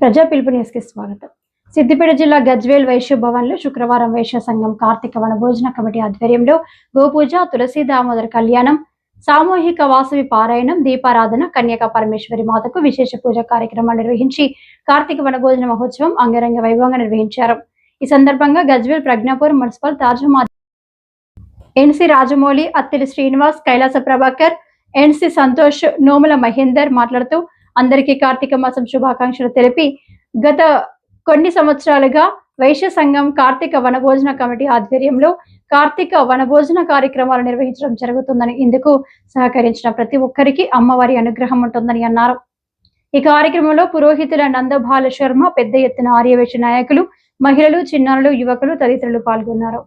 ప్రజా పిలుపు న్యూస్కి స్వాగతం. సిద్దిపేట జిల్లా గజ్వేల్ వైశ్య భవన్లో శుక్రవారం వైశ్య సంఘం కార్తీక వనభోజన కమిటీ ఆధ్వర్యంలో గోపూజ తులసి దామోదర కళ్యాణం సామూహిక వాసవి పారాయణం దీపారాధన కన్యకా పరమేశ్వరి మాతకు విశేష పూజ కార్యక్రమాలు నిర్వహించి కార్తీక వనభోజన మహోత్సవం అంగరంగ వైభవంగా నిర్వహించారు. ఈ సందర్భంగా గజ్వేల్ ప్రజ్ఞాపూర్ మున్సిపల్ తాజమా ఎన్సి రాజమౌళి అత్తిలి శ్రీనివాస్ కైలాస ప్రభాకర్ ఎన్సి సంతోష్ నోముల మహేందర్ మాట్లాడుతూ అందరికీ కార్తీక మాసం శుభాకాంక్షలు తెలిపి గత కొన్ని సంవత్సరాలుగా వైశ్య సంఘం కార్తీక వనభోజన కమిటీ ఆధ్వర్యంలో కార్తీక వనభోజన కార్యక్రమాలు నిర్వహించడం జరుగుతుందని ఇందుకు సహకరించిన ప్రతి ఒక్కరికి అమ్మవారి అనుగ్రహం ఉంటుందని అన్నారు. ఈ కార్యక్రమంలో పురోహితుల నందబాల శర్మ పెద్ద ఎత్తున ఆర్యవేశ నాయకులు మహిళలు చిన్నారులు యువకులు తదితరులు పాల్గొన్నారు.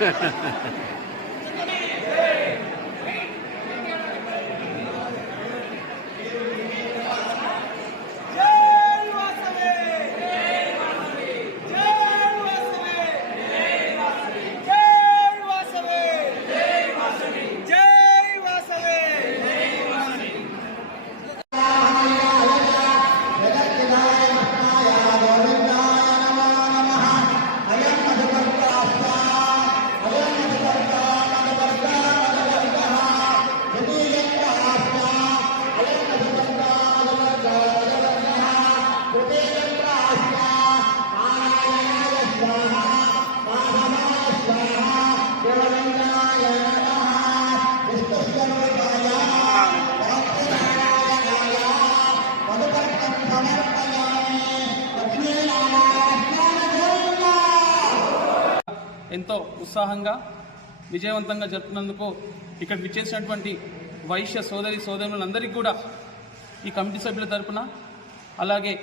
జై ఎంతో ఉత్సాహంగా విజయవంతంగా జరుపుకున్నందుకు ఇక్కడ విచ్చేసినటువంటి వైశ్య సోదరి సోదరులందరికీ కూడా ఈ కమిటీ సభ్యుల తరపున అలాగే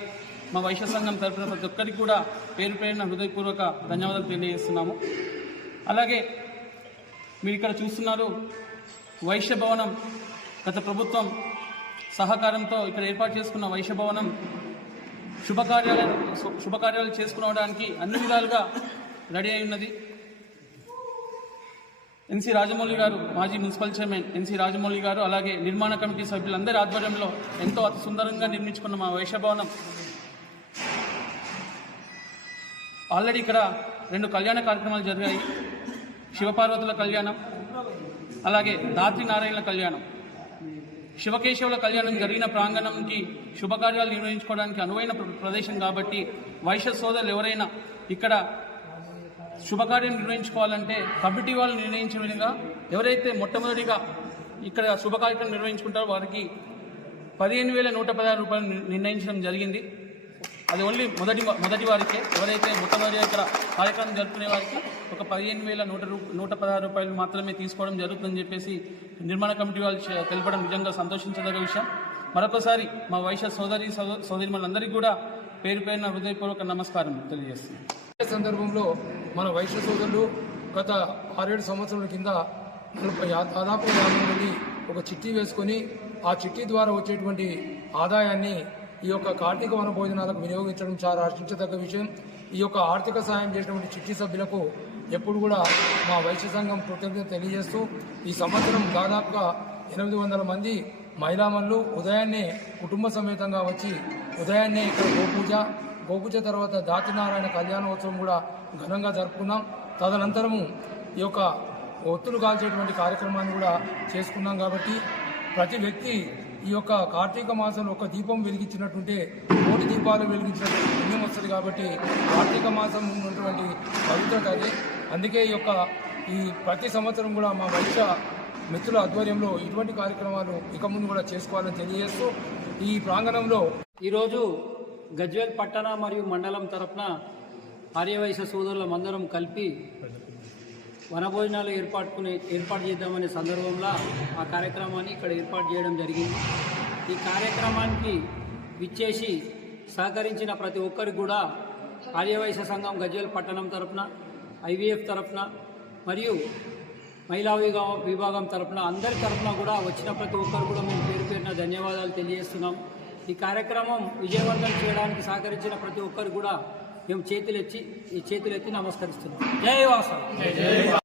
మా వైశ్య సంఘం తరపున ప్రతి ఒక్కరికి కూడా పేరు పేరున హృదయపూర్వక ధన్యవాదాలు తెలియజేస్తున్నాము. అలాగే మీరు ఇక్కడ చూస్తున్నారు వైశ్య భవనం గత ప్రభుత్వం సహకారంతో ఇక్కడ ఏర్పాటు చేసుకున్న వైశ్య భవనం శుభకార్యాలు శుభకార్యాలు చేసుకోవడానికి అన్ని విధాలుగా రెడీ అయి ఉన్నది. ఎన్సి రాజమౌళి గారు మాజీ మున్సిపల్ చైర్మన్ ఎన్సి రాజమౌళి గారు అలాగే నిర్మాణ కమిటీ సభ్యులందరి ఆధ్వర్యంలో ఎంతో అతి సుందరంగా నిర్మించుకున్న మా వైశ్యభవనం ఆల్రెడీ ఇక్కడ రెండు కళ్యాణ కార్యక్రమాలు జరిగాయి. శివపార్వతుల కళ్యాణం అలాగే దాత్రి నారాయణల కళ్యాణం. శివకేశవుల కళ్యాణం జరిగిన ప్రాంగణంకి శుభకార్యాలు నిర్వహించుకోవడానికి అనువైన ప్ర- ప్రదేశం కాబట్టి వైశ్య సోదరులు ఎవరైనా ఇక్కడ శుభకార్యం నిర్వహించుకోవాలంటే కమిటీ వాళ్ళు నిర్ణయించిన విధంగా ఎవరైతే మొట్టమొదటిగా ఇక్కడ శుభకార్యక్రమం నిర్వహించుకుంటారో వారికి పదిహేను వేల నూట పదహారు రూపాయలు నిర్ణయించడం జరిగింది. అది ఓన్లీ మొదటి మొదటి వారికే. ఎవరైతే మొట్టమొదటి ఇక్కడ కార్యక్రమం జరుపుకునే వారికి ఒక పదిహేను వేల నూట రూ నూట పదహారు రూపాయలు మాత్రమే తీసుకోవడం జరుగుతుందని చెప్పేసి నిర్మాణ కమిటీ వాళ్ళు తెలపడం నిజంగా సంతోషించదగ్గ విషయం. మరొకసారి మా వైశ్య సోదరి సోదరి మనందరికీ కూడా పేరు పేరున హృదయపూర్వక నమస్కారం తెలియజేస్తున్నాను. సందర్భంలో మన వైశ్య సోదరులు గత ఆరేడు సంవత్సరాల కింద నలభై దాదాపు యాభై ఒక చిట్టి వేసుకొని ఆ చిట్టి ద్వారా వచ్చేటువంటి ఆదాయాన్ని ఈ యొక్క కార్తీక వన భోజనాలకు వినియోగించడం చాలా హర్షించదగ్గ విషయం. ఈ యొక్క ఆర్థిక సహాయం చేసినటువంటి చిట్టి సభ్యులకు ఎప్పుడు కూడా మా వైశ్య సంఘం కృతజ్ఞత తెలియజేస్తూ ఈ సంవత్సరం దాదాపుగా ఎనిమిది వందల మంది మహిళామణులు ఉదయాన్నే కుటుంబ సమేతంగా వచ్చి ఉదయాన్నే ఇక్కడ గోపూజ గోపూజ తర్వాత దాతినారాయణ కళ్యాణోత్సవం కూడా ఘనంగా జరుపుకున్నాం. తదనంతరము ఈ యొక్క ఒత్తులు కాల్చేటువంటి కార్యక్రమాన్ని కూడా చేసుకున్నాం కాబట్టి ప్రతి వ్యక్తి ఈ యొక్క కార్తీక మాసంలో ఒక దీపం వెలిగించినట్టుంటే కోటి దీపాలు వెలిగించినటువంటి పుణ్యం వస్తుంది కాబట్టి కార్తీక మాసం ఉన్నటువంటి పవిత్రత అది. అందుకే ఈ యొక్క ఈ ప్రతి సంవత్సరం కూడా మా వైద్య మిత్రుల ఆధ్వర్యంలో ఇటువంటి కార్యక్రమాలు ఇక ముందు కూడా చేసుకోవాలని తెలియజేస్తూ ఈ ప్రాంగణంలో ఈరోజు గజ్వేల్ పట్టణ మరియు మండలం తరఫున ఆర్యవైశ్య సోదరులం అందరం కలిపి వనభోజనాలు ఏర్పాటుకునే ఏర్పాటు చేద్దామనే సందర్భంలో ఆ కార్యక్రమాన్ని ఇక్కడ ఏర్పాటు చేయడం జరిగింది. ఈ కార్యక్రమానికి విచ్చేసి సహకరించిన ప్రతి ఒక్కరికి కూడా ఆర్యవైశ్య సంఘం గజ్వేల్ పట్టణం తరపున ఐవీఎఫ్ తరఫున మరియు మహిళా విభాగం విభాగం తరపున అందరి తరపున కూడా వచ్చిన ప్రతి ఒక్కరు కూడా మేము పేరు పేరున ధన్యవాదాలు తెలియజేస్తున్నాం. ఈ కార్యక్రమం విజయవంతం చేయడానికి సహకరించిన ప్రతి ఒక్కరు కూడా మేము చేతులెత్తి ఈ చేతులెత్తి నమస్కరిస్తున్నాం. జై వాసవి.